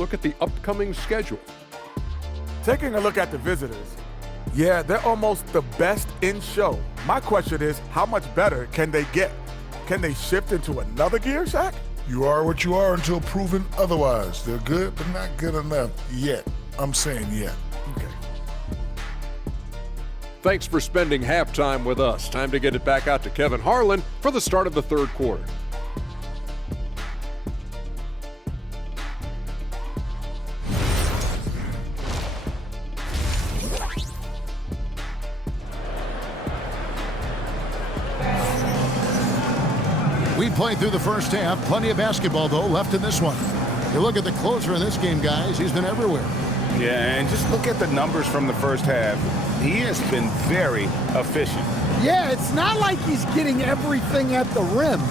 look at the upcoming schedule. Taking a look at the visitors, yeah, they're almost the best in show. My question is, how much better can they get? Can they shift into another gear, Shaq? You are what you are until proven otherwise. They're good, but not good enough yet. I'm saying yet. Okay. Thanks for spending halftime with us. Time to get it back out to Kevin Harlan for the start of the third quarter. We played through the first half. Plenty of basketball, though, left in this one. You look at the closer in this game, guys. He's been everywhere. Yeah, and just look at the numbers from the first half. He has been very efficient. Yeah, it's not like he's getting everything at the rim.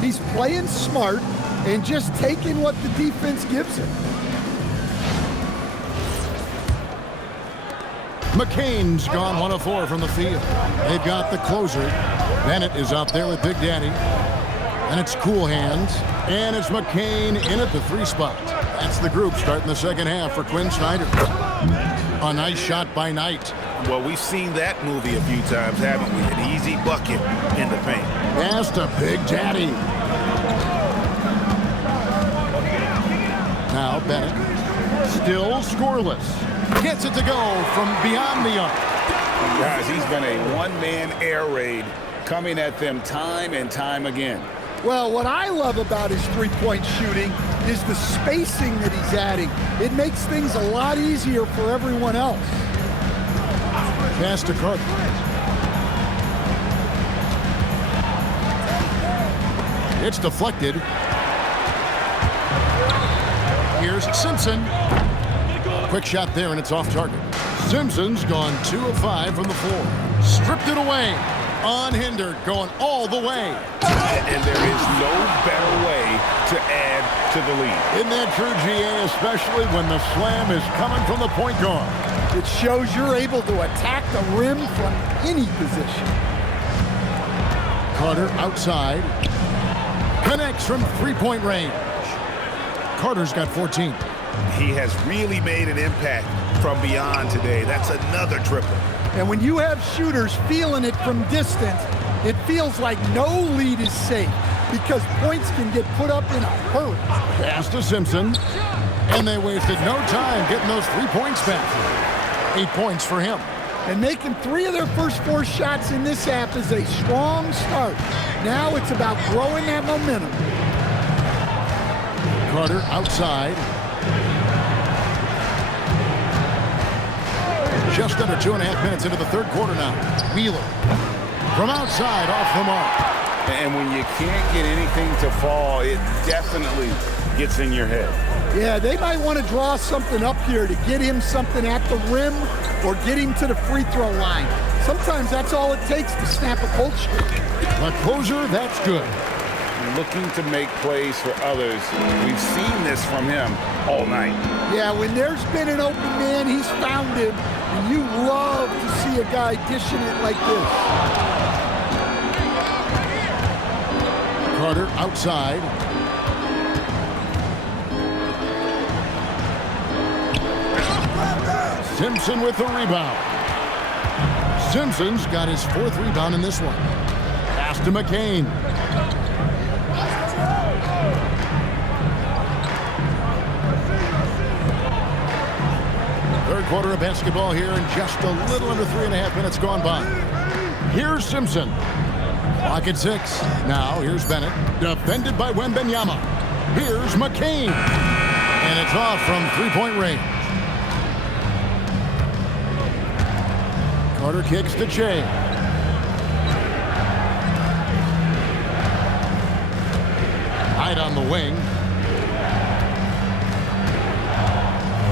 He's playing smart and just taking what the defense gives him. McCain's gone 1 of 4 from the field. They've got the closer. Bennett is out there with Big Daddy. And it's Cool Hands. And it's McCain in at the 3 spot. That's the group starting the second half for Quinn Snyder. A nice shot by Knight. Well, we've seen that movie a few times, haven't we? An easy bucket in the paint. Pass to Big Daddy. Now Bennett. Still scoreless. Gets it to go from beyond the arc. Guys, he's been a one-man air raid coming at them time and time again. Well, what I love about his three-point shooting is the spacing that he's adding. It makes things a lot easier for everyone else. Pass to Carter. It's deflected. Here's Simpson. Quick shot there, and it's off target. Simpson's gone 2 of 5 from the floor. Stripped it away. Unhindered, going all the way. And there is no better way to add to the lead. Isn't that true, GA, especially when the slam is coming from the point guard? It shows you're able to attack the rim from any position. Carter outside. Connects from three-point range. Carter's got 14. He has really made an impact from beyond today. That's another triple. And when you have shooters feeling it from distance, it feels like no lead is safe because points can get put up in a hurry. Pass to Simpson. And they wasted no time getting those 3 points back. 8 points for him. And making 3 of their first 4 shots in this half is a strong start. Now it's about growing that momentum. Carter outside. Just under 2.5 minutes into the third quarter now. Wheeler from outside off the mark. And when you can't get anything to fall, it definitely gets in your head. Yeah, they might want to draw something up here to get him something at the rim or get him to the free throw line. Sometimes that's all it takes to snap a cold streak. The closer, that's good. Looking to make plays for others. We've seen this from him all night. Yeah, when there's been an open man, he's found him. And you love to see a guy dishing it like this. Carter outside. Simpson with the rebound. Simpson's got his 4th rebound in this one. Pass to McCain. Third quarter of basketball here, and just a little under 3.5 minutes gone by. Here's Simpson. Clock at 6. Now here's Bennett. Defended by Wembanyama. Here's McCain. And it's off from 3-point range. Carter kicks to Che. Hyde on the wing.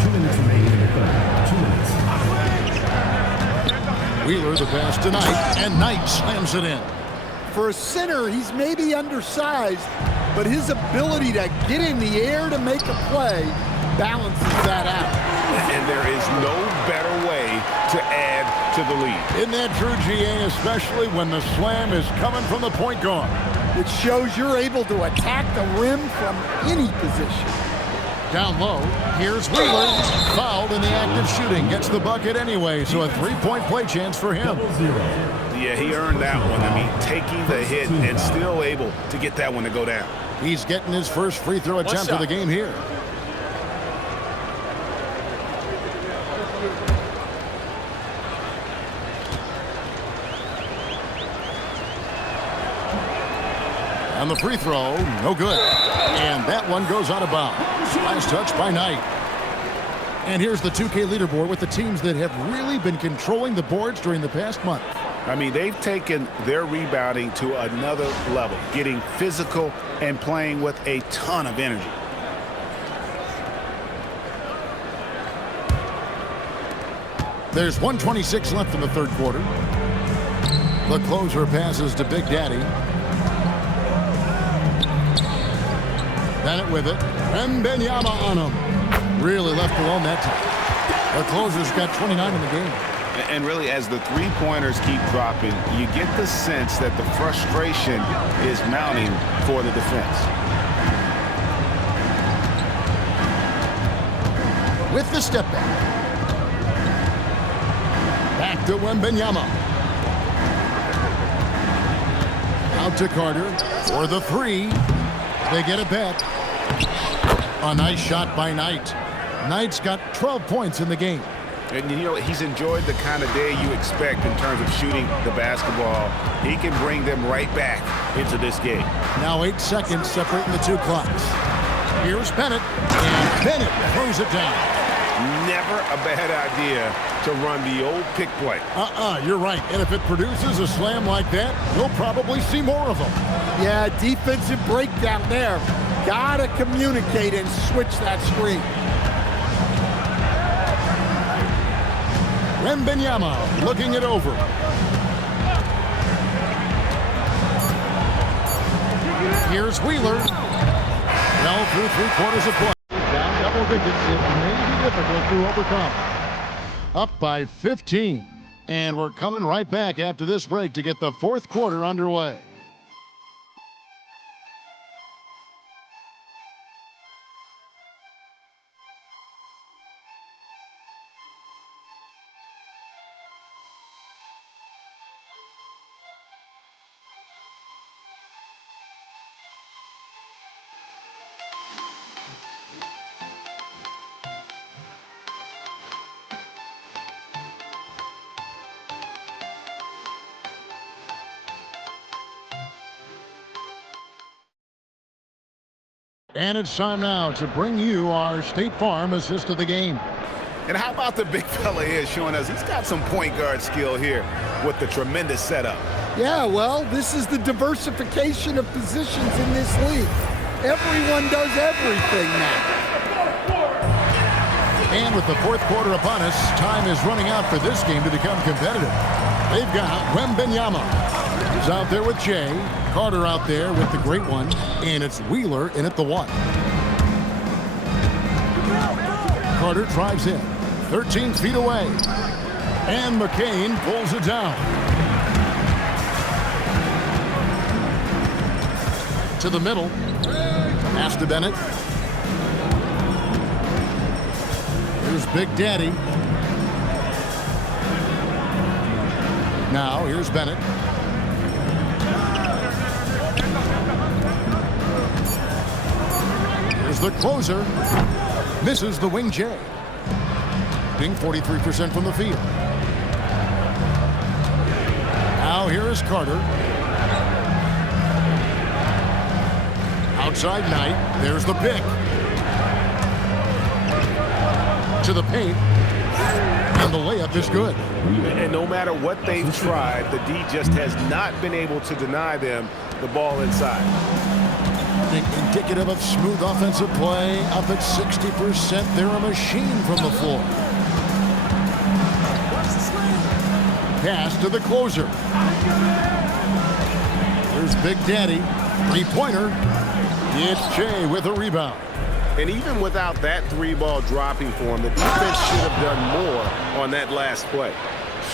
2 minutes remaining in the third. 2 minutes. Wheeler the pass to Knight, and Knight slams it in. For a center, he's maybe undersized, but his ability to get in the air to make a play balances that out. And there is no better way to add to the lead. Isn't that true, GA, especially when the slam is coming from the point guard? It shows you're able to attack the rim from any position. down low. Here's Wheeler. Fouled in the act of shooting. Gets the bucket anyway, so a three-point play chance for him. Yeah, he earned that one. I mean, taking the hit and still able to get that one to go down. He's getting his first free throw attempt of the game here. And the free throw, no good. And that one goes out of bounds. Last touch by Knight. And here's the 2K leaderboard with the teams that have really been controlling the boards during the past month. I mean, they've taken their rebounding to another level, getting physical and playing with a ton of energy. There's 1:26 left in the third quarter. The closer passes to Big Daddy. Bennett with it. Wembanyama on him. Really left alone that time. The closer's got 29 in the game. And really, as the three-pointers keep dropping, you get the sense that the frustration is mounting for the defense. With the step back. Back to Wembanyama. Out to Carter for the three. They get it back. A nice shot by Knight. Knight's got 12 points in the game. And, you know, he's enjoyed the kind of day you expect in terms of shooting the basketball. He can bring them right back into this game. Now 8 seconds separating the two clocks. Here's Bennett, and Bennett throws it down. Never a bad idea to run the old pick play. You're right. And if it produces a slam like that, you'll probably see more of them. Yeah, defensive breakdown there. Gotta communicate and switch that screen. Wembanyama looking it over. Here's Wheeler. Well, through 3/4 of play. Down double digits, it may be difficult to overcome. Up by 15. And we're coming right back after this break to get the fourth quarter underway. And it's time now to bring you our State Farm assist of the game. And how about the big fella here showing us he's got some point guard skill here with the tremendous setup. Yeah, well, this is the diversification of positions in this league. Everyone does everything now. And with the fourth quarter upon us, time is running out for this game to become competitive. They've got Wembanyama. He's out there with Jay. Carter out there with the great one. And it's Wheeler in at the one. Carter drives in. 13 feet away. And McCain pulls it down. To the middle. Pass to Bennett. Here's Big Daddy. Now here's Bennett. Here's the closer. Misses the wing J. Being 43% from the field. Now here is Carter. Outside Knight. There's the pick. To the paint. And the layup is good. And no matter what they've tried, the D just has not been able to deny them the ball inside. Indicative of smooth offensive play. Up at 60%. They're a machine from the floor. Pass to the closer. Here's Big Daddy. Three-pointer. It's Jay with a rebound. And even without that three-ball dropping for him, the defense should have done more on that last play.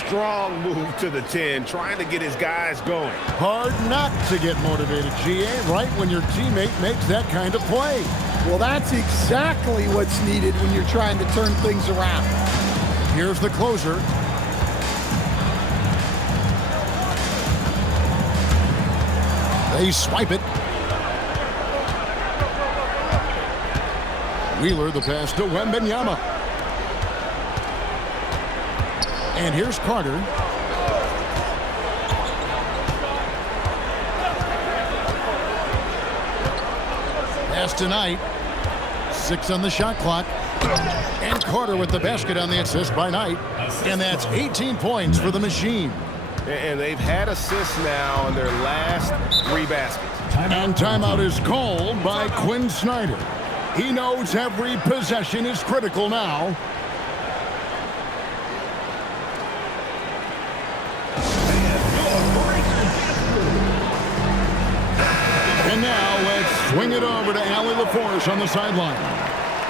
Strong move to the 10, trying to get his guys going. Hard not to get motivated, GA, right when your teammate makes that kind of play. Well, that's exactly what's needed when you're trying to turn things around. Here's the closer. They swipe it. Wheeler, the pass to Wembanyama. And here's Carter. Pass tonight. 6 on the shot clock. And Carter with the basket on the assist by Knight. And that's 18 points for the Machine. And they've had assists now in their last 3 baskets. And timeout is called by Quinn Snyder. He knows every possession is critical now. And now let's swing it over to Allie LaForce on the sideline.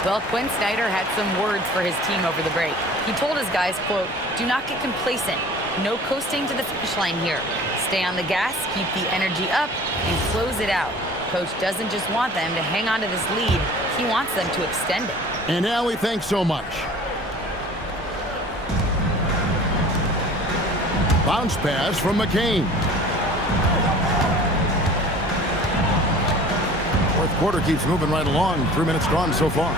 Well, Quinn Snyder had some words for his team over the break. He told his guys, quote, "Do not get complacent. No coasting to the finish line here. Stay on the gas, keep the energy up, and close it out." Coach doesn't just want them to hang on to this lead. He wants them to extend it. And Allie, thanks so much. Bounce pass from McCain. Fourth quarter keeps moving right along. 3 minutes gone so far.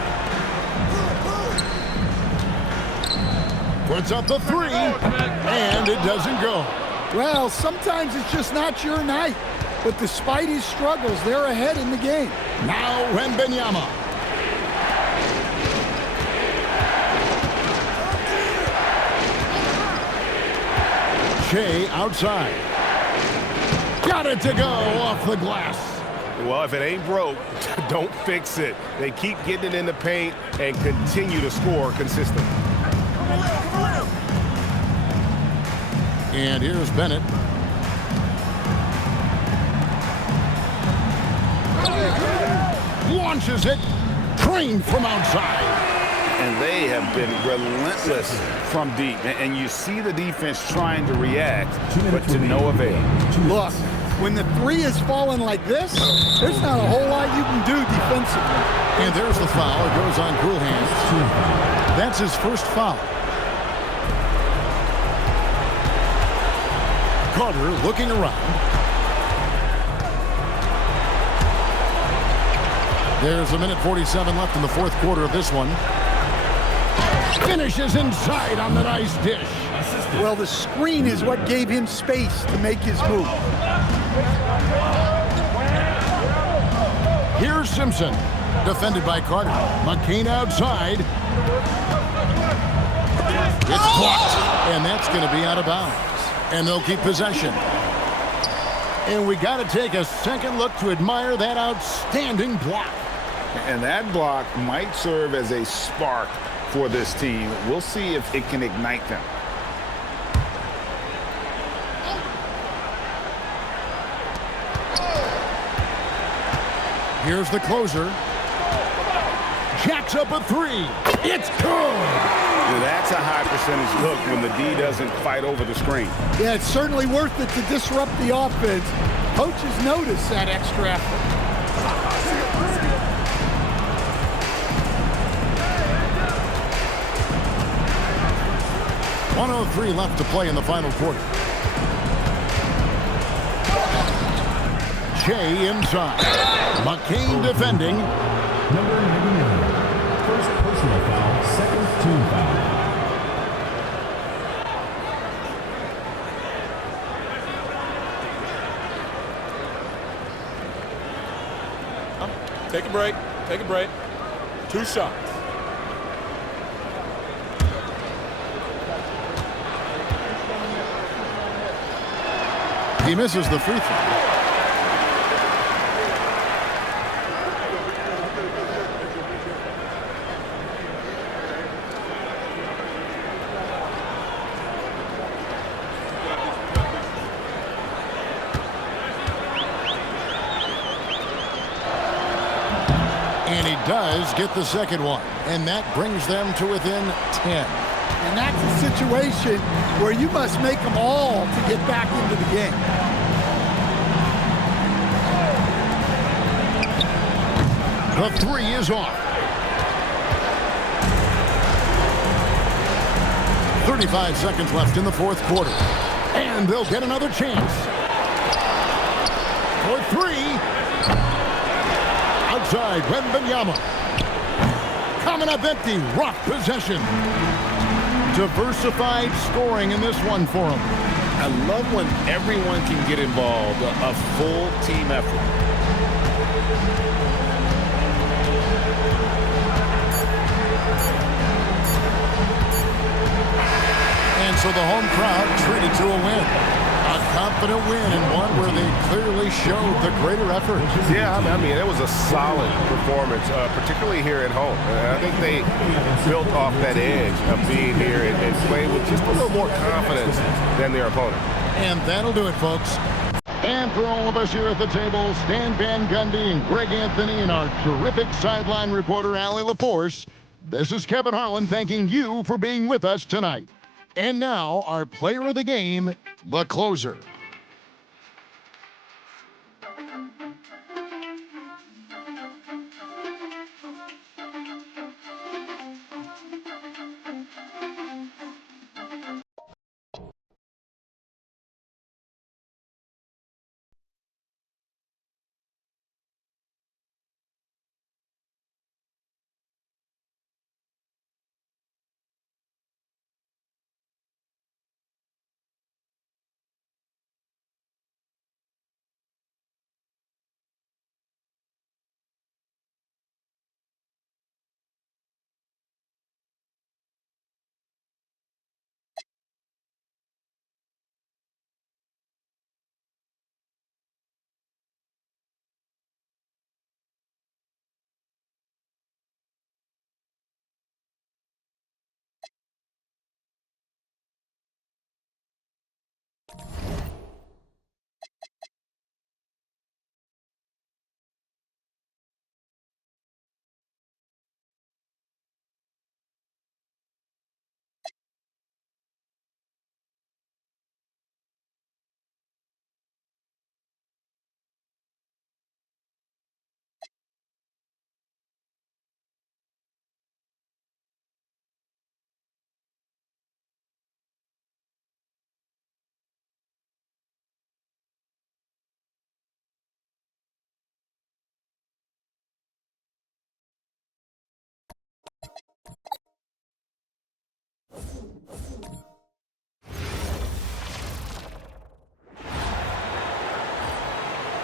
Puts up the 3, and it doesn't go. Well, sometimes it's just not your night. But despite his struggles, they're ahead in the game. Now Wembanyama. Shea outside. Got it to go off the glass. Well, if it ain't broke, don't fix it. They keep getting it in the paint and continue to score consistently. And here's Bennett. Launches it. Trained from outside. And they have been relentless from deep. And you see the defense trying to react, but to no avail. Look, when the 3 is falling like this, there's not a whole lot you can do defensively. And there's the foul. It goes on Cool Hands. That's his first foul. Carter looking around. There's 1:47 left in the fourth quarter of this one. Finishes inside on the nice dish. Well, the screen is what gave him space to make his move. Here's Simpson. Defended by Carter. McCain outside. It's blocked. And that's going to be out of bounds. And they'll keep possession. And we got to take a second look to admire that outstanding block. And that block might serve as a spark for this team. We'll see if it can ignite them. Here's the closer. Jacks up a 3. It's good. That's a high percentage look when the D doesn't fight over the screen. Yeah, it's certainly worth it to disrupt the offense. Coaches notice that extra effort. .103 left to play in the final quarter. Shea inside. McCain defending. Number 99. First personal foul, second team foul. Take a break. Take a break. 2 shots. He misses the free throw. And he does get the second one. And that brings them to within 10. And that's a situation where you must make them all to get back into the game. The three is off. 35 seconds left in the fourth quarter. And they'll get another chance. For three. Outside, Wembanyama. Coming up empty. Rough possession. Diversified scoring in this one for him. I love when everyone can get involved, a full team effort. And so the home crowd treated to a win. A confident win and one where they clearly showed the greater effort. Yeah, I mean, it was a solid performance, particularly here at home. And I think they built off that edge of being here and playing with just a little more confidence than their opponent. And that'll do it, folks. And for all of us here at the table, Stan Van Gundy and Greg Anthony and our terrific sideline reporter, Allie LaForce, this is Kevin Harlan thanking you for being with us tonight. And now, our player of the game, the closer.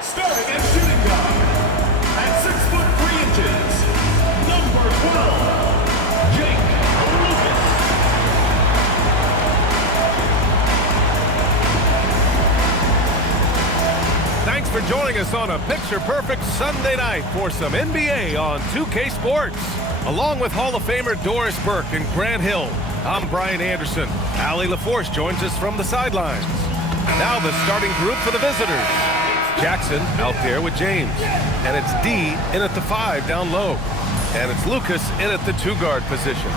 Starting at shooting guard, at 6'3" number 12, Jake Lucas. Thanks for joining us on a picture-perfect Sunday night for some NBA on 2K Sports. Along with Hall of Famer Doris Burke and Grant Hill, I'm Brian Anderson. Allie LaForce joins us from the sidelines. Now the starting group for the visitors. Jackson out there with James. And it's D in at the 5 down low. And it's Lucas in at the 2-guard position.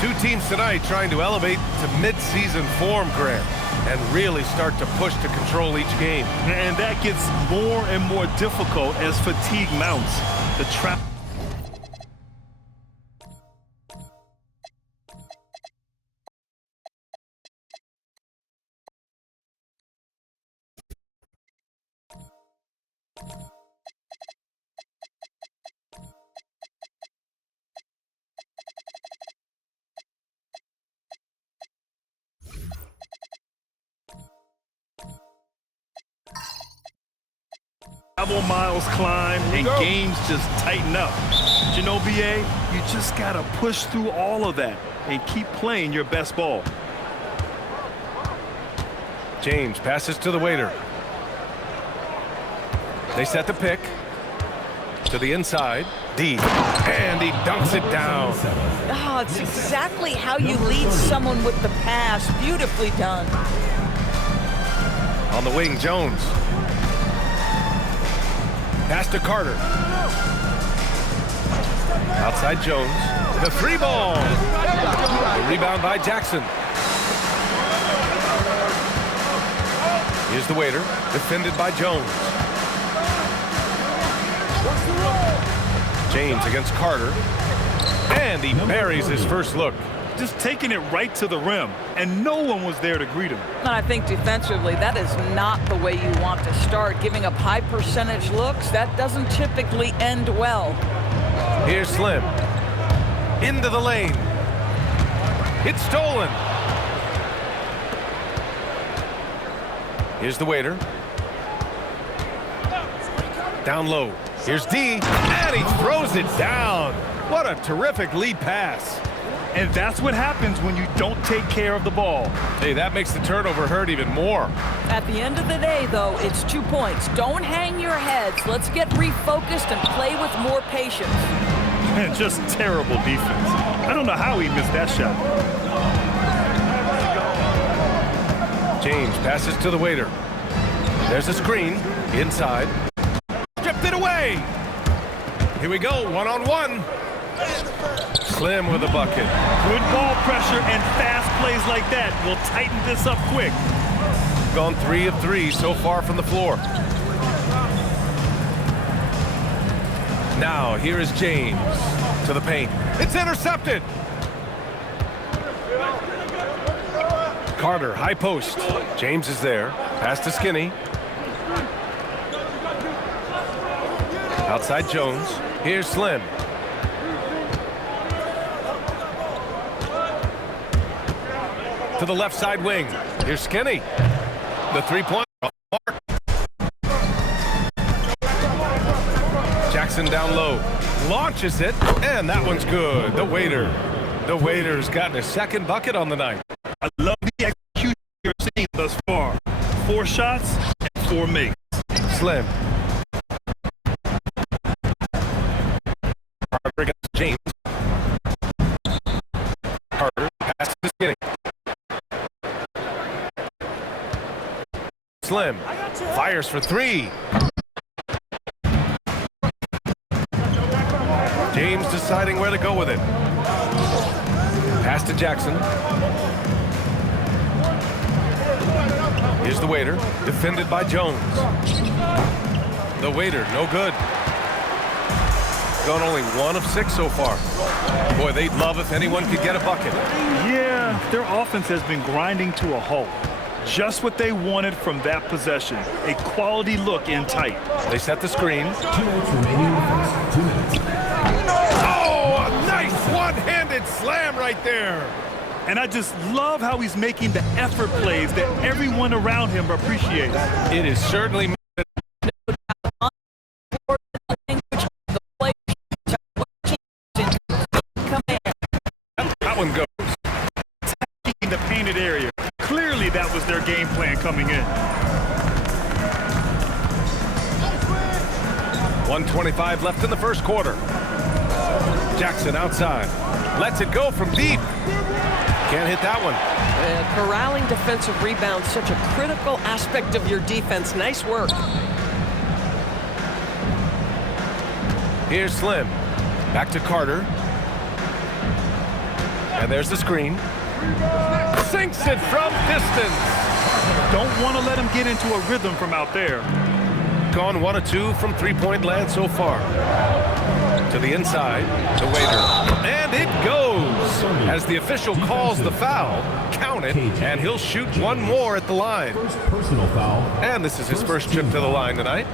Two teams tonight trying to elevate to mid-season form, Grant, and really start to push to control each game. And that gets more and more difficult as fatigue mounts. The trap. Travel miles climb and games just tighten up. But you know, BA, you just got to push through all of that and keep playing your best ball. James passes to the waiter. They set the pick to the inside. D, and he dunks it down. Oh, it's exactly how you lead someone with the pass. Beautifully done. On the wing, Jones. Pass to Carter. Outside Jones. The 3-ball. The rebound by Jackson. Here's the waiter. Defended by Jones. James against Carter. And he buries his first look. Just taking it right to the rim, and no one was there to greet him. And I think defensively, that is not the way you want to start. Giving up high percentage looks, that doesn't typically end well. Here's Slim. Into the lane. It's stolen. Here's the waiter. Down low. Here's D, and he throws it down. What a terrific lead pass. And that's what happens when you don't take care of the ball. Hey, that makes the turnover hurt even more. At the end of the day, though, it's 2 points. Don't hang your heads. Let's get refocused and play with more patience. And just terrible defense. I don't know how he missed that shot. James passes to the waiter. There's a screen. Inside. Stripped it away. Here we go, one-on-one. Slim with a bucket. Good ball pressure and fast plays like that will tighten this up quick. Gone 3 of 3 so far from the floor. Now here is James to the paint. It's intercepted. Carter, high post. James is there. Pass to Skinny. Outside Jones. Here's Slim. To the left side wing. Here's Skinny. The three-point mark. Jackson down low. Launches it, and that one's good. The waiter's gotten his second bucket on the night. I love the execution you're seeing thus far. 4 shots and 4 makes. Slim. Carter against James. Carter passes to Skinny. Slim fires for 3. James deciding where to go with it. Pass to Jackson. Here's the waiter, defended by Jones. The waiter, no good. Gone only 1 of 6 so far. Boy, they'd love if anyone could get a bucket. Yeah, their offense has been grinding to a halt. Just what they wanted from that possession. A quality look in tight. They set the screen. 2 minutes remaining in the first. 2 minutes. Oh, a nice one-handed slam right there. And I just love how he's making the effort plays that everyone around him appreciates. It is certainly. That one goes. In the painted area. Clearly that was their game plan coming in. 1:25 left in the first quarter. Jackson outside. Lets it go from deep. Can't hit that one. Corralling defensive rebounds, such a critical aspect of your defense. Nice work. Here's Slim. Back to Carter. And there's the screen. Sinks it from distance. Don't want to let him get into a rhythm from out there. Gone 1 of 2 from three-point land so far. To the inside, the waiter. And it goes. As the official calls the foul, count it, and he'll shoot 1 more at the line. First personal foul. And this is his first trip to the line tonight.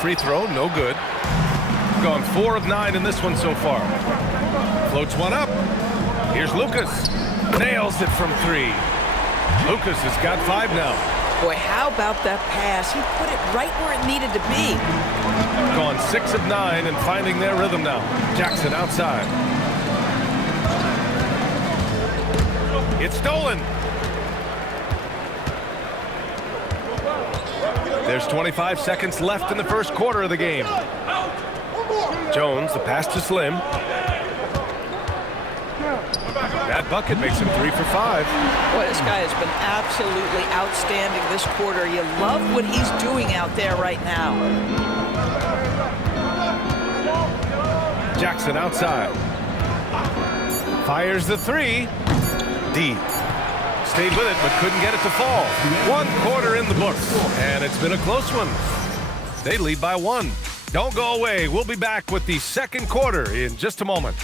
Free throw, no good. Gone 4 of 9 in this one so far. Floats one up. Here's Lucas. Nails it from 3. Lucas has got 5 now. Boy, how about that pass? He put it right where it needed to be. Gone 6 of 9 and finding their rhythm now. Jackson outside. It's stolen. There's 25 seconds left in the first quarter of the game. Jones, the pass to Slim. That that bucket makes him 3 for 5. Boy, this guy has been absolutely outstanding this quarter. You love what he's doing out there right now. Jackson outside. Fires the 3. D. Stayed with it, but couldn't get it to fall. 1 quarter in the books, and it's been a close one. They lead by 1. Don't go away. We'll be back with the second quarter in just a moment.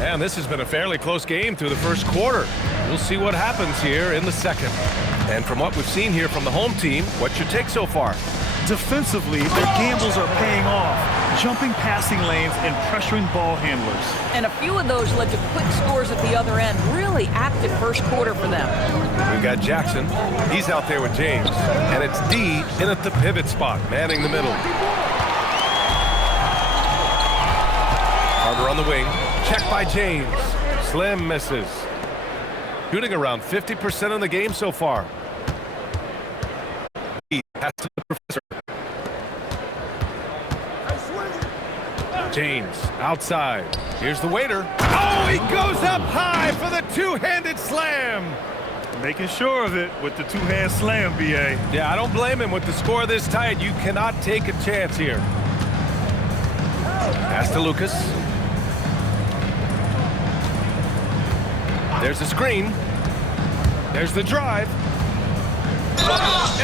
And this has been a fairly close game through the first quarter. We'll see what happens here in the second. And from what we've seen here from the home team, what's your take so far? Defensively, their gambles are paying off, jumping passing lanes and pressuring ball handlers. And a few of those led to quick scores at the other end. Really active first quarter for them. We've got Jackson. He's out there with James. And it's D in at the pivot spot, manning the middle. Carter on the wing. Check by James. Slim misses. Shooting around 50% in the game so far. He pass to the professor. James outside. Here's the waiter. Oh, he goes up high for the two-handed slam. Making sure of it with the two-hand slam, BA. Yeah, I don't blame him. With the score this tight, you cannot take a chance here. Pass to Lucas. There's the screen. There's the drive.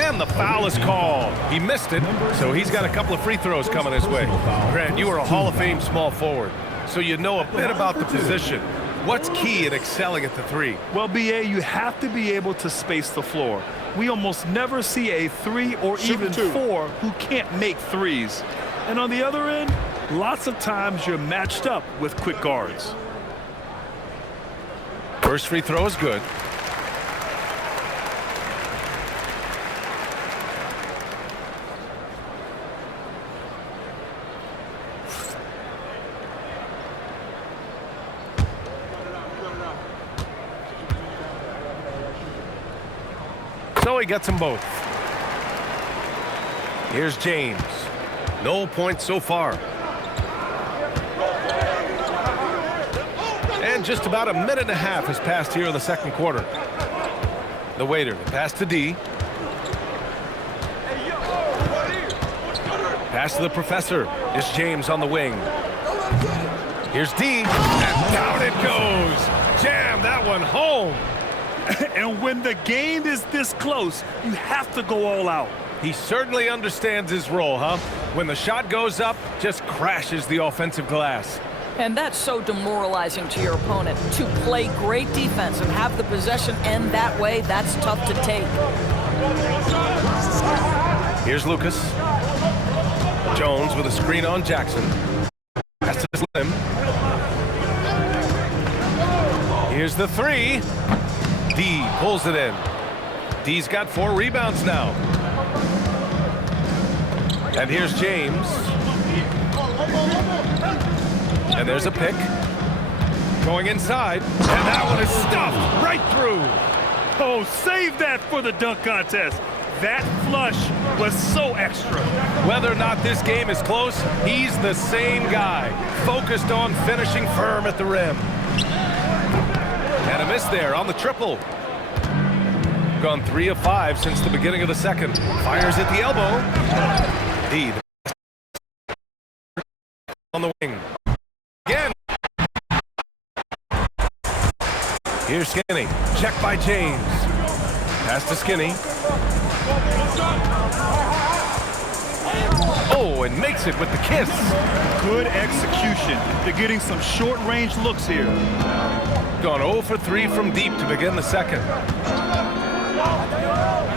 And the foul is called. He missed it, so he's got a couple of free throws coming his way. Grant, you are a Hall of Fame small forward, so you know a bit about the position. What's key in excelling at the 3? Well, BA, you have to be able to space the floor. We almost never see a 3 or even 4 who can't make threes. And on the other end, lots of times you're matched up with quick guards. First free throw is good. So he gets them both. Here's James. No points so far. And just about a minute and a half has passed here in the second quarter. The waiter, the pass to D. Pass to the professor. It's James on the wing. Here's D. And down it goes. Jam that one home. And when the game is this close, you have to go all out. He certainly understands his role, huh? When the shot goes up, just crashes the offensive glass. And that's so demoralizing to your opponent. To play great defense and have the possession end that way, that's tough to take. Here's Lucas. Jones with a screen on Jackson. Pass to Slim. Here's the 3. D pulls it in. D's got 4 rebounds now. And here's James. And there's a pick. Going inside. And that one is stuffed right through. Oh, save that for the dunk contest. That flush was so extra. Whether or not this game is close, he's the same guy. Focused on finishing firm at the rim. And a miss there on the triple. Gone 3 of 5 since the beginning of the second. Fires at the elbow. D on the wing. Again. Here's Skinny. Check by James. Pass to Skinny. Oh, and makes it with the kiss. Good execution. They're getting some short-range looks here. Gone 0 for 3 from deep to begin the second.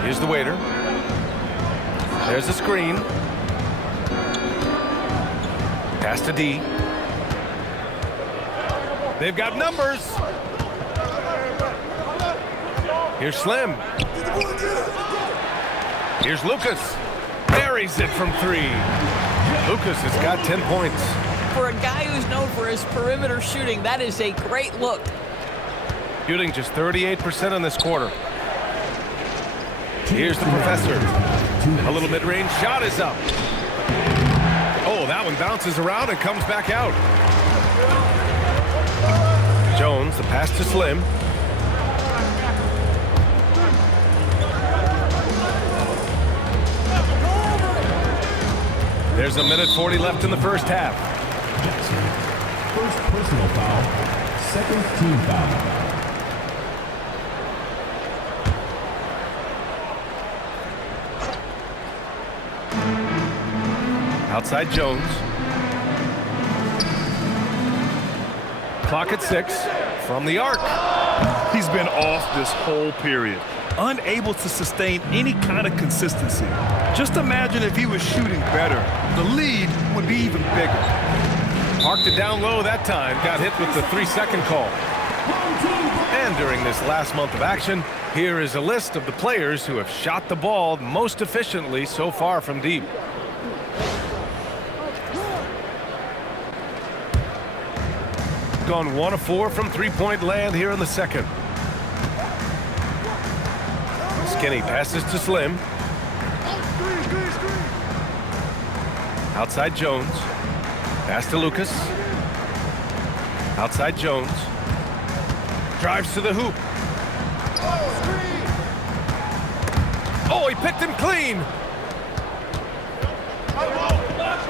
Here's the waiter. There's the screen. Pass to D. They've got numbers. Here's Slim. Here's Lucas. Buries it from 3. Lucas has got 10 points. For a guy who's known for his perimeter shooting, that is a great look. Shooting just 38% in this quarter. Here's the professor. A little mid-range shot is up. Oh, that one bounces around and comes back out. Jones, the pass to Slim. There's a minute 40 left in the first half. First personal foul, second team foul. Outside Jones. Clock at 6 from the arc. He's been off this whole period, unable to sustain any kind of consistency. Just imagine if he was shooting better. The lead would be even bigger. Parked it down low that time, got hit with the 3-second call. And during this last month of action, here is a list of the players who have shot the ball most efficiently so far from deep. Gone 1 of 4 from three-point land here in the second. Skinny passes to Slim. Outside Jones. Pass to Lucas. Outside Jones. Drives to the hoop. Oh, he picked him clean.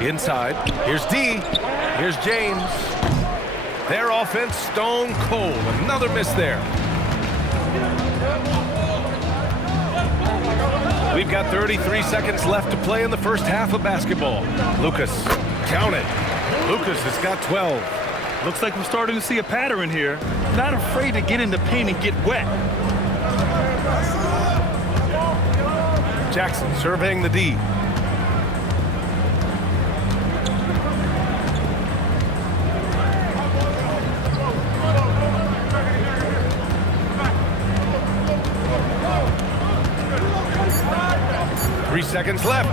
Inside. Here's D. Here's James. Their offense stone cold. Another miss there. We've got 33 seconds left to play in the first half of basketball. Lucas, count it. Lucas has got 12. Looks like we're starting to see a pattern here. Not afraid to get in the paint and get wet. Jackson surveying the D. Three seconds left.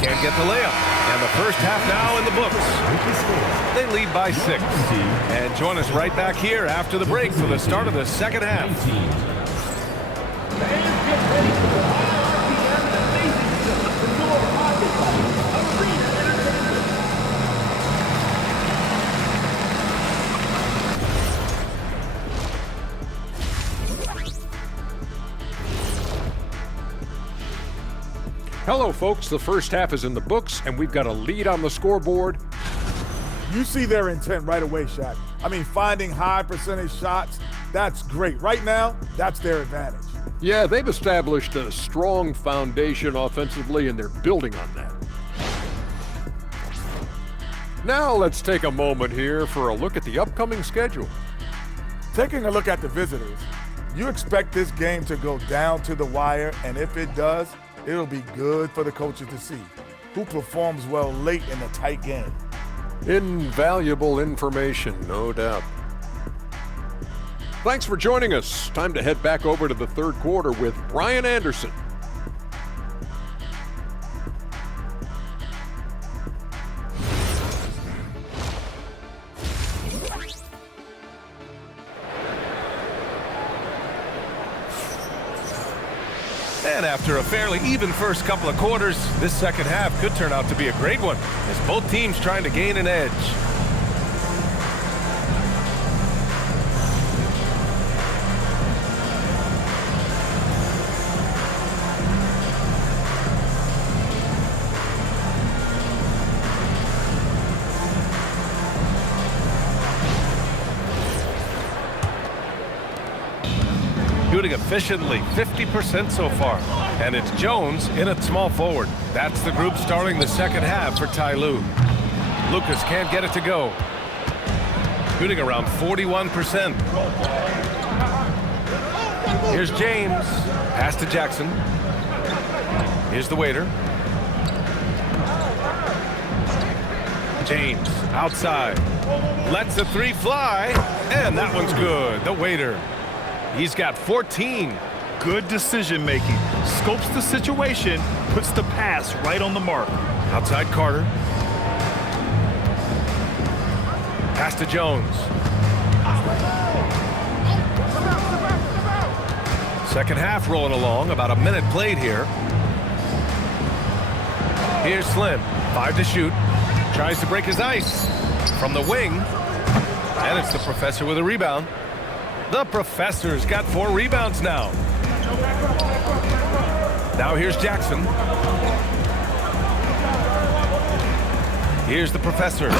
Can't get the layup. And the first half now in the books. They lead by 6. And join us right back here after the break for the start of the second half. Hello, folks. The first half is in the books, and we've got a lead on the scoreboard. You see their intent right away, Shaq. I mean, finding high percentage shots, that's great. Right now, that's their advantage. Yeah, they've established a strong foundation offensively, and they're building on that. Now let's take a moment here for a look at the upcoming schedule. Taking a look at the visitors, you expect this game to go down to the wire, and if it does, it'll be good for the coaches to see who performs well late in a tight game. Invaluable information, no doubt. Thanks for joining us. Time to head back over to the third quarter with Brian Anderson. And after a fairly even first couple of quarters, this second half could turn out to be a great one as both teams trying to gain an edge. Shooting efficiently, 50% so far. And it's Jones in at small forward. That's the group starting the second half for Ty Lue. Lucas can't get it to go. Shooting around 41%. Here's James. Pass to Jackson. Here's the waiter. James outside. Lets the three fly. And that one's good. The waiter. He's got 14. Good decision making. Scopes the situation, puts the pass right on the mark. Outside Carter. Pass to Jones. Second half rolling along, about a minute played here. Here's Slim, 5 to shoot. Tries to break his ice from the wing. And it's the Professor with a rebound. The Professor's got 4 rebounds now. Now here's Jackson. Here's the Professor,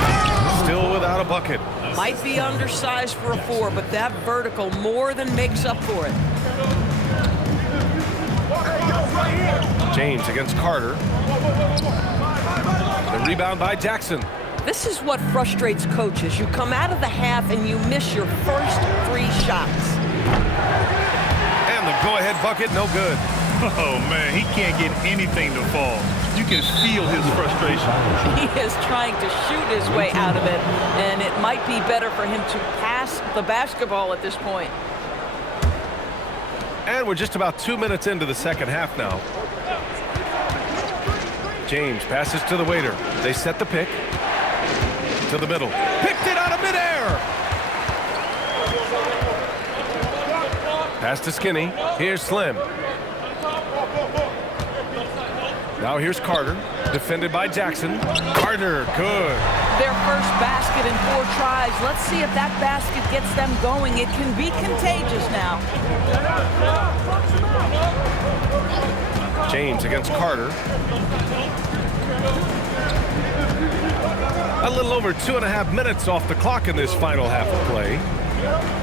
still without a bucket. Might be undersized for a 4, but that vertical more than makes up for it. James against Carter. The rebound by Jackson. This is what frustrates coaches. You come out of the half and you miss your first 3 shots. And the go-ahead bucket, no good. Oh, man, he can't get anything to fall. You can feel his frustration. He is trying to shoot his way out of it, and it might be better for him to pass the basketball at this point. And we're just about 2 minutes into the second half now. James passes to the waiter. They set the pick. To the middle. Picked it out of midair! Pass to Skinny. Here's Slim. Now here's Carter. Defended by Jackson. Carter, good. Their first basket in 4 tries. Let's see if that basket gets them going. It can be contagious now. James against Carter. A little over 2.5 minutes off the clock in this final half of play.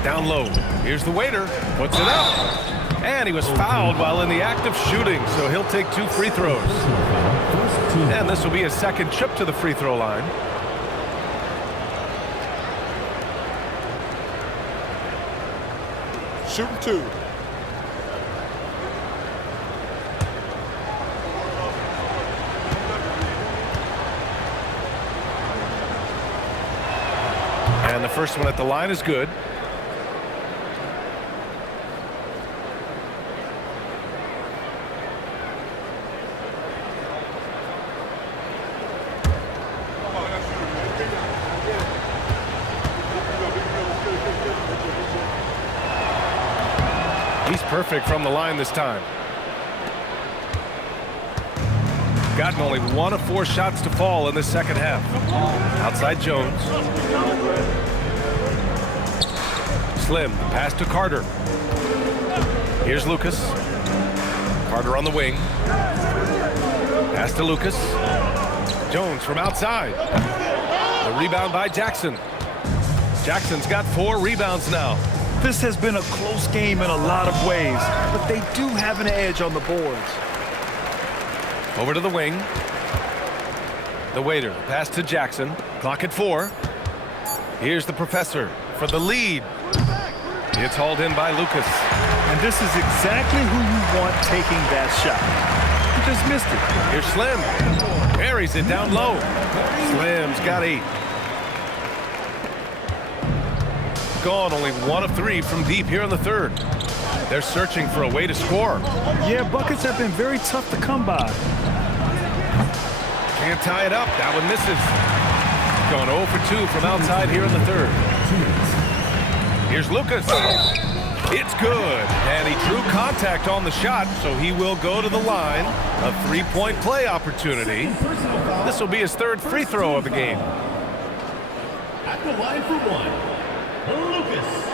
Down low. Here's the waiter. Puts it up. And he was fouled while in the act of shooting, so he'll take 2 free throws. And this will be his second trip to the free throw line. Shooting 2. And the first one at the line is good. He's perfect from the line this time. Gotten only 1 of 4 shots to fall in this second half. Outside Jones. Slim, pass to Carter. Here's Lucas. Carter on the wing. Pass to Lucas. Jones from outside. The rebound by Jackson. Jackson's got 4 rebounds now. This has been a close game in a lot of ways, but they do have an edge on the boards. Over to the wing. The waiter, pass to Jackson. Clock at 4. Here's the Professor for the lead. It's hauled in by Lucas. And this is exactly who you want taking that shot. He just missed it. Here's Slim. Buries it down low. Slim's got 8. Gone only 1 of 3 from deep here in the third. They're searching for a way to score. Yeah, buckets have been very tough to come by. Can't tie it up. That one misses. Going 0 for 2 from outside here in the third. Here's Lucas. It's good. And he drew contact on the shot, so he will go to the line. A 3-point play opportunity. This will be his 3rd free throw of the game. At the line for 1, Lucas.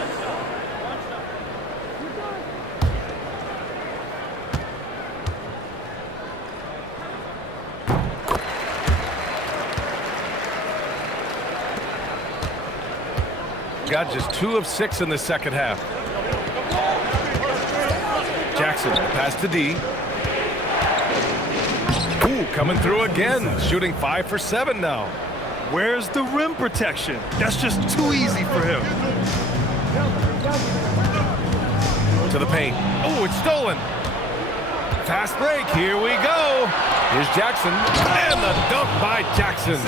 Got just 2 of 6 in the second half. Jackson, pass to D. Ooh, coming through again. Shooting 5 for 7 now. Where's the rim protection? That's just too easy for him. To the paint. Oh, it's stolen. Fast break. Here we go. Here's Jackson. And the dunk by Jackson.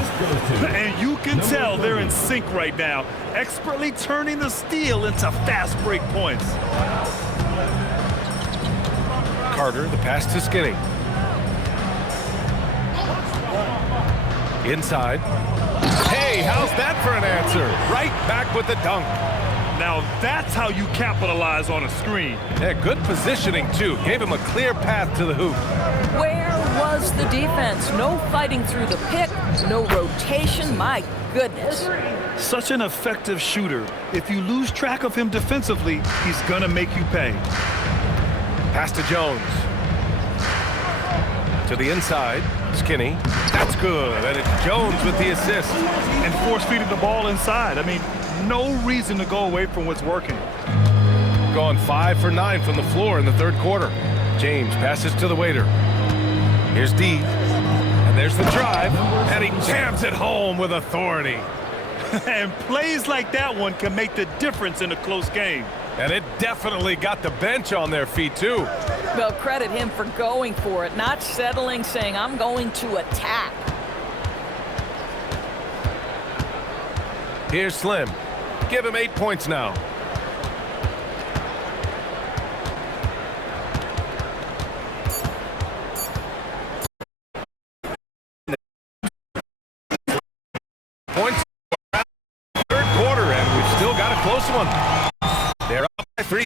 And you can tell they're in sync right now, expertly turning the steal into fast break points. Carter, the pass to Skinny. Inside. Hey, how's that for an answer? Right back with the dunk. Now that's how you capitalize on a screen. Yeah, good positioning, too. Gave him a clear path to the hoop. Where was the defense? No fighting through the pick, no rotation. My goodness. Such an effective shooter. If you lose track of him defensively, he's going to make you pay. Pass to Jones. To the inside. Skinny. That's good. And it's Jones with the assist. And force-feeding the ball inside. I mean, no reason to go away from what's working. Gone 5 for 9 from the floor in the third quarter. James passes to the waiter. Here's D. And there's the drive. And he jams it home with authority. And plays like that one can make the difference in a close game. And it definitely got the bench on their feet, too. Well, credit him for going for it, not settling, saying, I'm going to attack. Here's Slim. Give him 8 points now. Points third quarter, and we've still got a close one. They're up by 3.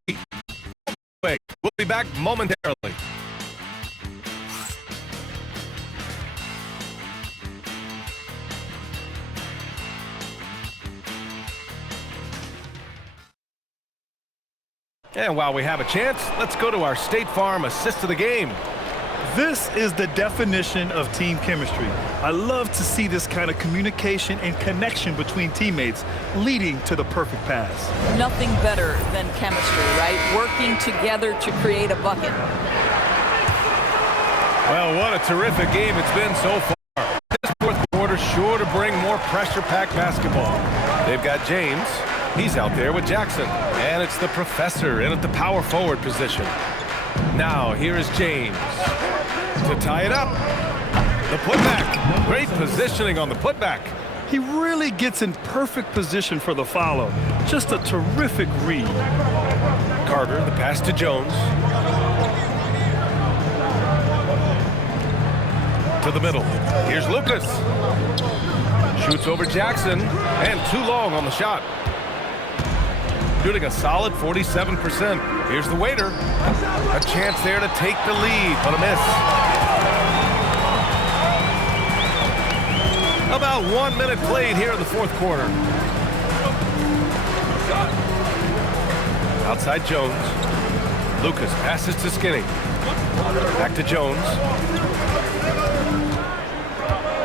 We'll be back momentarily. And while we have a chance, let's go to our State Farm assist of the game. This is the definition of team chemistry. I love to see this kind of communication and connection between teammates leading to the perfect pass. Nothing better than chemistry, right? Working together to create a bucket. Well, what a terrific game it's been so far. This fourth quarter sure to bring more pressure-packed basketball. They've got James. He's out there with Jackson. And it's the professor in at the power forward position. Now, here is James to tie it up. The putback. Great positioning on the putback. He really gets in perfect position for the follow. Just a terrific read. Carter, the pass to Jones. To the middle. Here's Lucas. Shoots over Jackson. And too long on the shot. Shooting a solid 47%. Here's the waiter. A chance there to take the lead, but a miss. About 1 minute played here in the fourth quarter. Outside Jones. Lucas passes to Skinny. Back to Jones.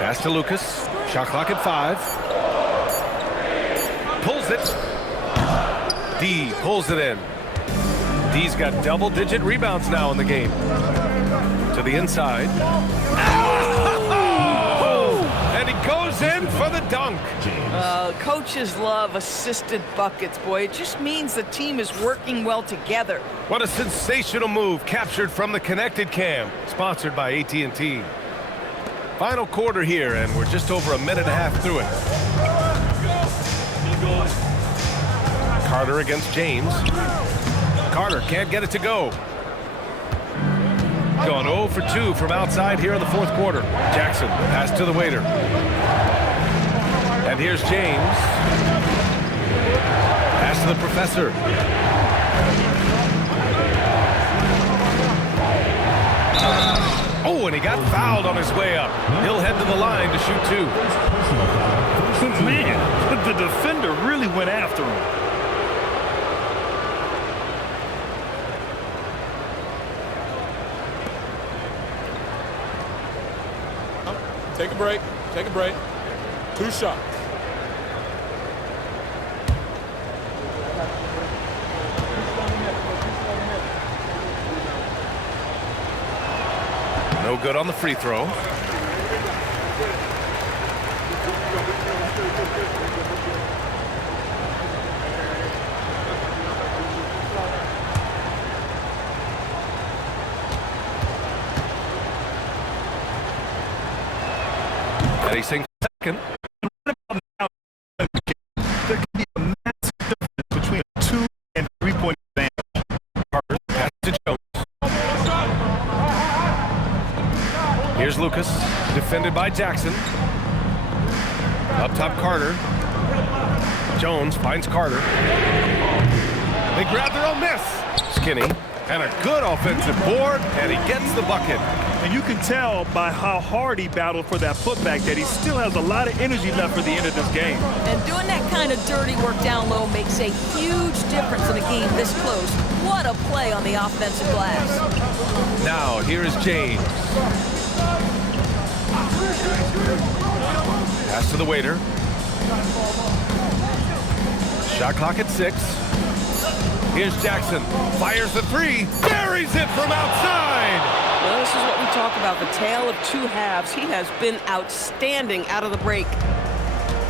Pass to Lucas. Shot clock at 5. Pulls it. D pulls it in. D's got double-digit rebounds now in the game. To the inside. Oh! And he goes in for the dunk. Coaches love assisted buckets, boy. It just means the team is working well together. What a sensational move captured from the Connected Cam, sponsored by AT&T. Final quarter here, and we're just over a minute and a half through it. Carter against James. Carter can't get it to go. Gone 0 for 2 from outside here in the fourth quarter. Jackson, pass to the waiter. And here's James. Pass to the professor. Oh, and he got fouled on his way up. He'll head to the line to shoot 2. Man, the defender really went after him. Take a break. Take a break. 2 shots. No good on the free throw. Facing second. There can be a massive difference between a 2- and 3-point advantage. Carter pass to Jones. Here's Lucas, defended by Jackson. Up top, Carter. Jones finds Carter. They grab their own miss. Skinny. And a good offensive board, and he gets the bucket. And you can tell by how hard he battled for that putback that he still has a lot of energy left for the end of this game. And doing that kind of dirty work down low makes a huge difference in a game this close. What a play on the offensive glass. Now, here is James. Pass to the waiter. Shot clock at 6. Here's Jackson. Fires the 3. Buries it from outside. Well, this is what we talk about, the tale of two halves. He has been outstanding out of the break.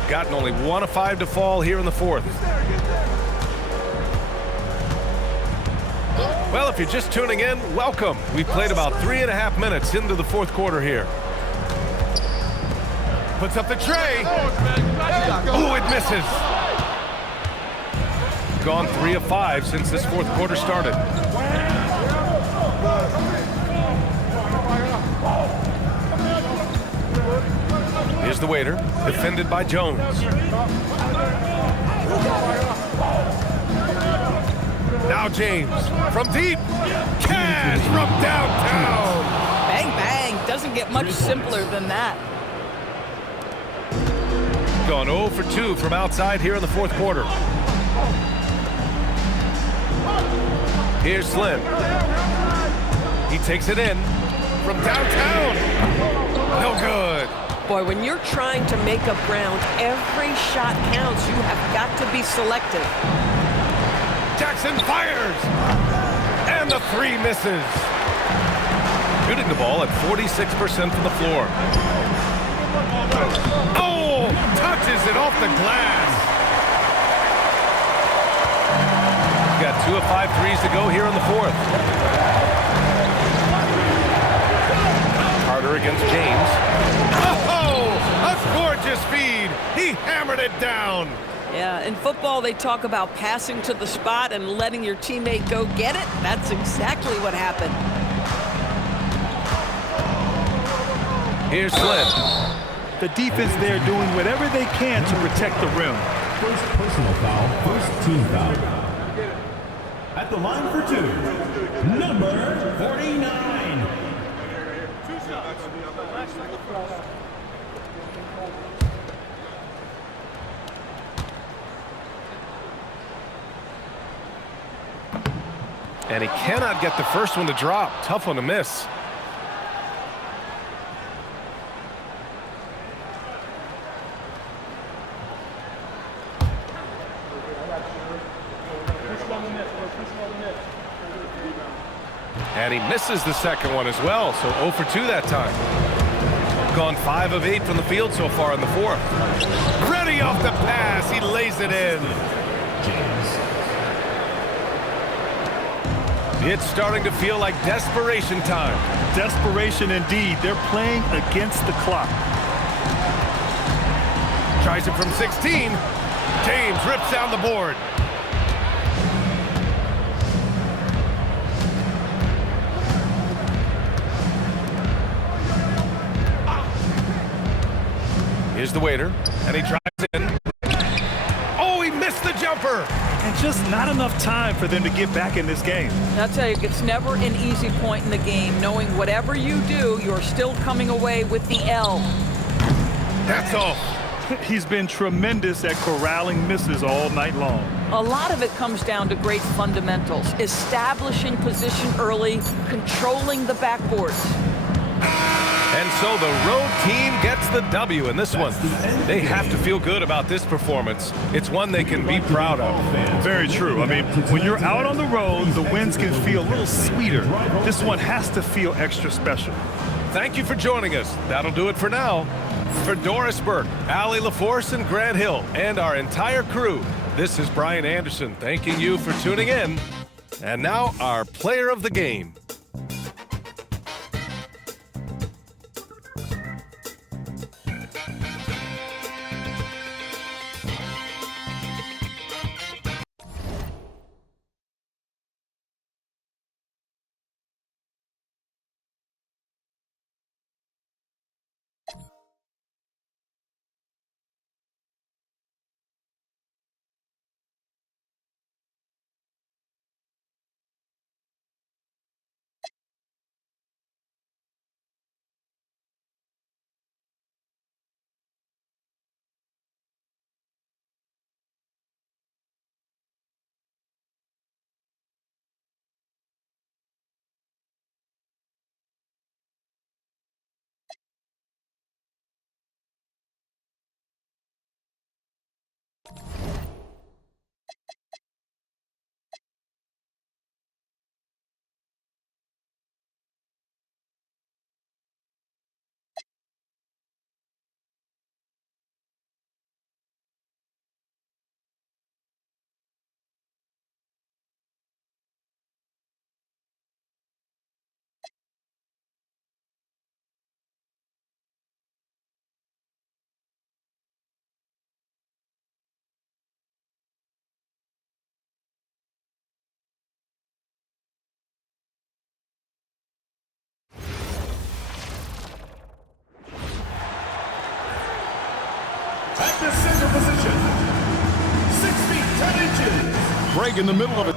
Gotten only 1 of 5 to fall here in the 4th. Well, if you're just tuning in, welcome. We've played about 3.5 minutes into the 4th quarter here. Puts up the tray. Oh, it misses. Gone 3 of 5 since this 4th quarter started. Here's the waiter, defended by Jones. Now James from deep. Cash from downtown. Bang, bang. Doesn't get much simpler than that. Gone 0 for 2 from outside here in the 4th quarter. Here's Slim. He takes it in from downtown. No good. Boy, when you're trying to make up ground, every shot counts. You have got to be selective. Jackson fires. And the 3 misses. Shooting the ball at 46% from the floor. Oh, touches it off the glass. Got 2 of 5 threes to go here in the 4th. Carter against James. Oh, a gorgeous feed. He hammered it down. Yeah, in football, they talk about passing to the spot and letting your teammate go get it. That's exactly what happened. Here's Slim. The defense there doing whatever they can to protect the rim. First personal foul, first team foul. At the line for 2, number 49. And he cannot get the first one to drop. Tough one to miss. And he misses the second one as well, so 0 for 2 that time. Gone 5 of 8 from the field so far in the 4th. Ready off the pass, he lays it in. It's starting to feel like desperation time. Desperation indeed. They're playing against the clock. Tries it from 16. James rips down the board. Here's the waiter, and he drives in. Oh, he missed the jumper! And just not enough time for them to get back in this game. I'll tell you, it's never an easy point in the game, knowing whatever you do, you're still coming away with the L. That's all. He's been tremendous at corralling misses all night long. A lot of it comes down to great fundamentals, establishing position early, controlling the backboards. And so the road team gets the W in this one. They have to feel good about this performance. It's one they can be proud of. Very true. I mean, when you're out on the road, the wins can feel a little sweeter. This one has to feel extra special. Thank you for joining us. That'll do it for now. For Doris Burke, Allie LaForce, and Grant Hill, and our entire crew, this is Brian Anderson thanking you for tuning in. And now our player of the game. inches. Break in the middle of it.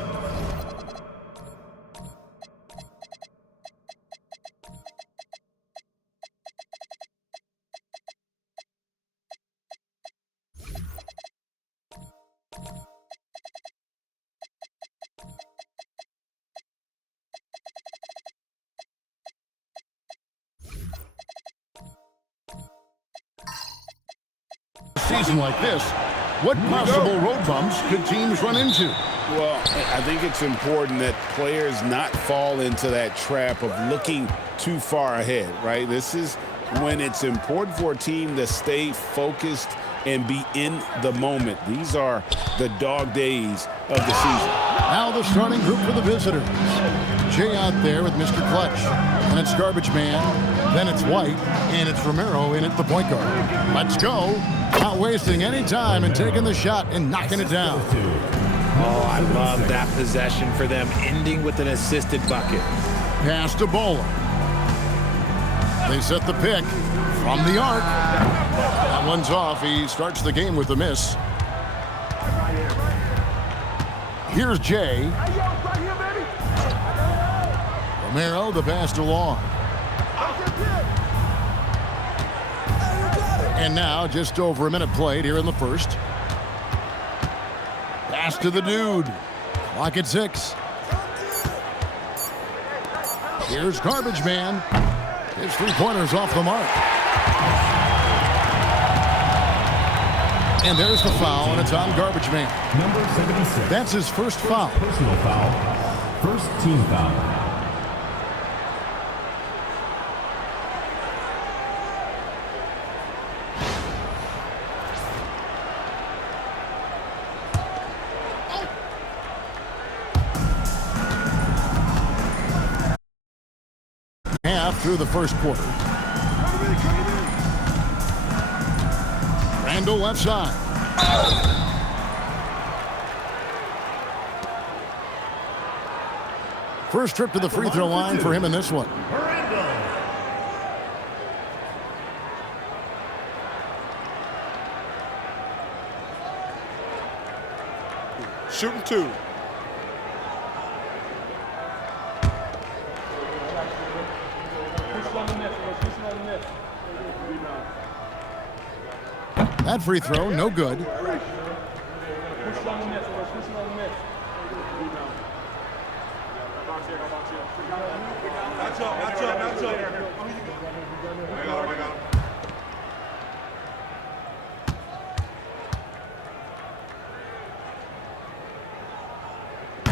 Season like this, what possible road bumps could teams run into? Well, I think it's important that players not fall into that trap of looking too far ahead, right? This is when it's important for a team to stay focused and be in the moment. These are the dog days of the season. Now the starting group for the visitors. Jay out there with Mr. Clutch. And it's Garbage Man. Then it's White. And it's Romero in at the point guard. Let's go. Not wasting any time and taking the shot and knocking it down. Oh, I love that possession for them, ending with an assisted bucket. Pass to Bowler. They set the pick from the arc. That one's off. He starts the game with a miss. Here's Jay. Romero, the pass to Long. And now, just over a minute played here in the first. Pass to the dude. Clock at 6. Here's Garbage Man. His three-pointers off the mark. And there's the foul, and it's on Garbage Man. Number 76. That's his first foul. Personal foul. First team foul. Half through the first quarter. Randall left side. First trip to the free throw line for him in this one. Shooting 2. That free throw, no good.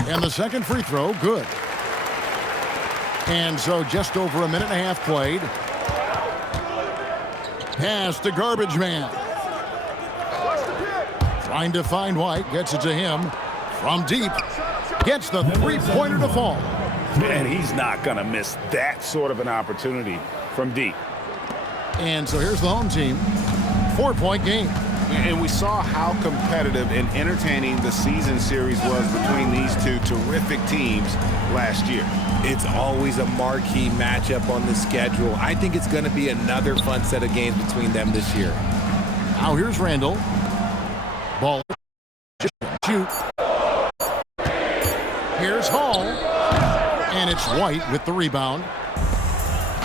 And the second free throw, good. And so just over a minute and a half played. Pass to Garbage Man. Trying to find White, gets it to him from deep. Gets the three-pointer to fall. And he's not going to miss that sort of an opportunity from deep. And so here's the home team. 4-point game. And we saw how competitive and entertaining the season series was between these two terrific teams last year. It's always a marquee matchup on the schedule. I think it's going to be another fun set of games between them this year. Now here's Randall. Ball. Shoot. Here's Hall. And it's White with the rebound.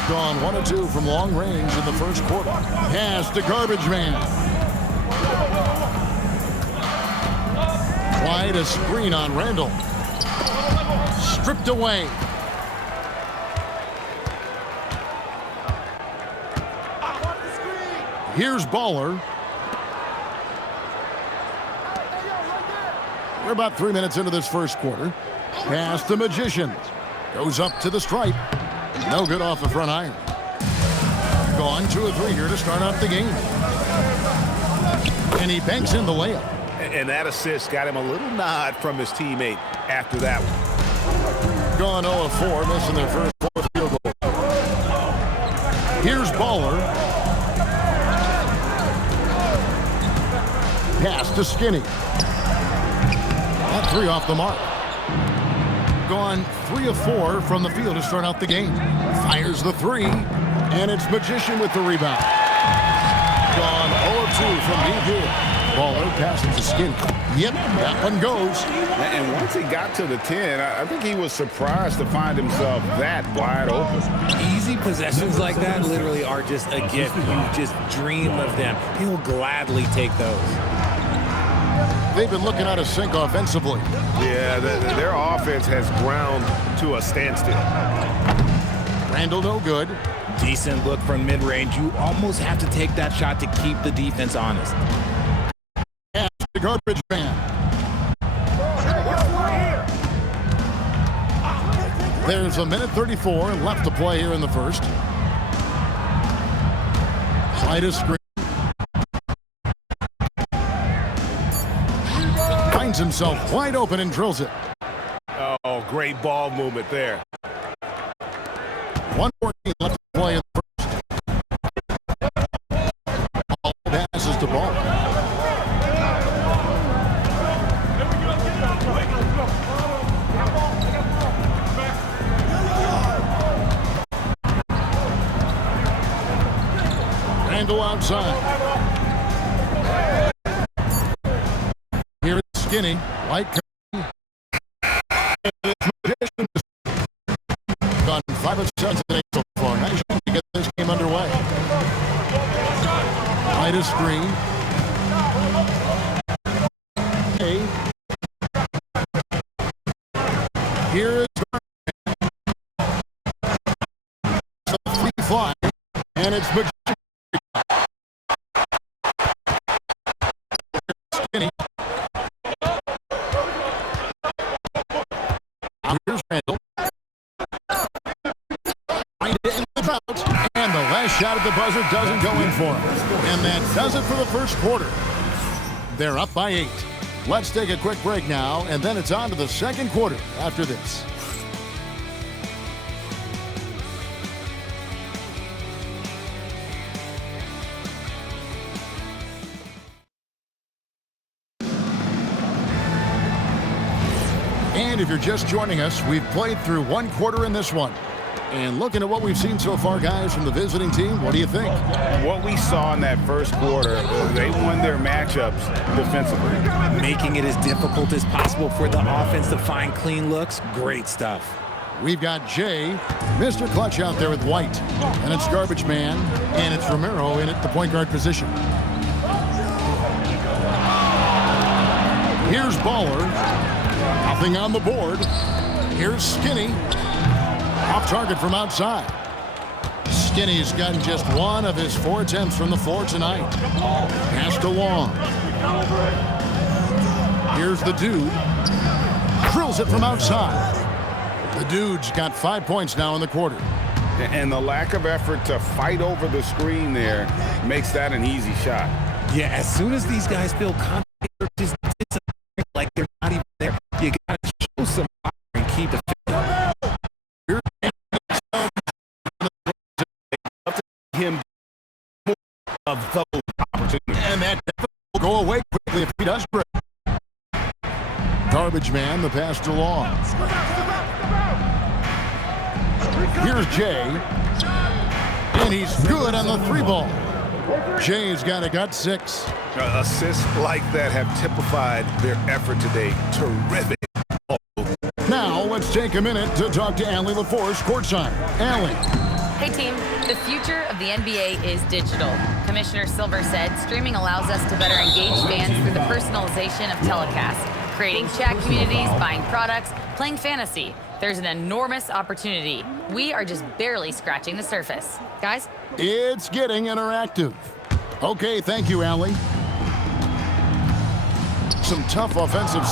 Gone 1 of 2 from long range in the first quarter. Pass to Garbage Man. White, a screen on Randall. Stripped away. Here's Baller. We're about 3 minutes into this first quarter. Pass the Magician. Goes up to the stripe. No good off the front iron. Gone 2 of 3 here to start out the game. And he banks in the layup. And that assist got him a little nod from his teammate after that one. Gone 0 of 4, missing their first 4 field goal. Here's Baller. Pass to Skinny. That 3 off the mark. Gone 3 of 4 from the field to start out the game. Fires the 3, and it's Magician with the rebound. Gone 0 of 2 from deep here. Baller passes to Skinny. Yep, that one goes. And once he got to the 10, I think he was surprised to find himself that wide open. Easy possessions like that literally are just a gift. You just dream of them. He'll gladly take those. They've been looking out of sync offensively. Yeah, their offense has ground to a standstill. Randall no good. Decent look from mid-range. You almost have to take that shot to keep the defense honest. And the garbage man. There's a minute 34 left to play here in the first. Slide a screen. Finds himself wide open and drills it. Oh, great ball movement there. 1:14 left to play in the first. Ball passes the ball. Randall outside. Here is Skinny. White. Gone 5 of 7 today so far. Nice to get this game underway. Right a screen. Hey. Here is the free fly, and it's Skinny. Here's Randall. And the last shot at the buzzer doesn't go in for him. And that does it for the first quarter. They're up by 8. Let's take a quick break now, and then it's on to the second quarter after this. And if you're just joining us, we've played through one quarter in this one. And looking at what we've seen so far, guys, from the visiting team, what do you think? What we saw in that first quarter, they won their matchups defensively. Making it as difficult as possible for the offense to find clean looks. Great stuff. We've got Jay, Mr. Clutch out there with White. And it's Garbage Man, and it's Romero in at the point guard position. Here's Baller. Nothing on the board. Here's Skinny. Off target from outside. Skinny's gotten just one of his 4 attempts from the floor tonight. Pass to Long. Here's the Dude. Drills it from outside. The Dude's got 5 points now in the quarter. And the lack of effort to fight over the screen there makes that an easy shot. Yeah, as soon as these guys feel confident, they're just disappearing like they're not even there. You got to show some fire and keep the him of those opportunities. And that will go away quickly if he does break. Garbage Man, the pass to Long. Here's Jay. And he's good on the 3 ball. Jay's got 6. Assists like that have typified their effort today. Terrific. Now let's take a minute to talk to Allie LaForce courtside. Allie. Hey team, the future of the NBA is digital. Commissioner Silver said streaming allows us to better engage fans through the personalization of telecasts, creating chat communities, buying products, playing fantasy. There's an enormous opportunity. We are just barely scratching the surface. Guys? It's getting interactive. Okay, thank you, Allie. Some tough offensive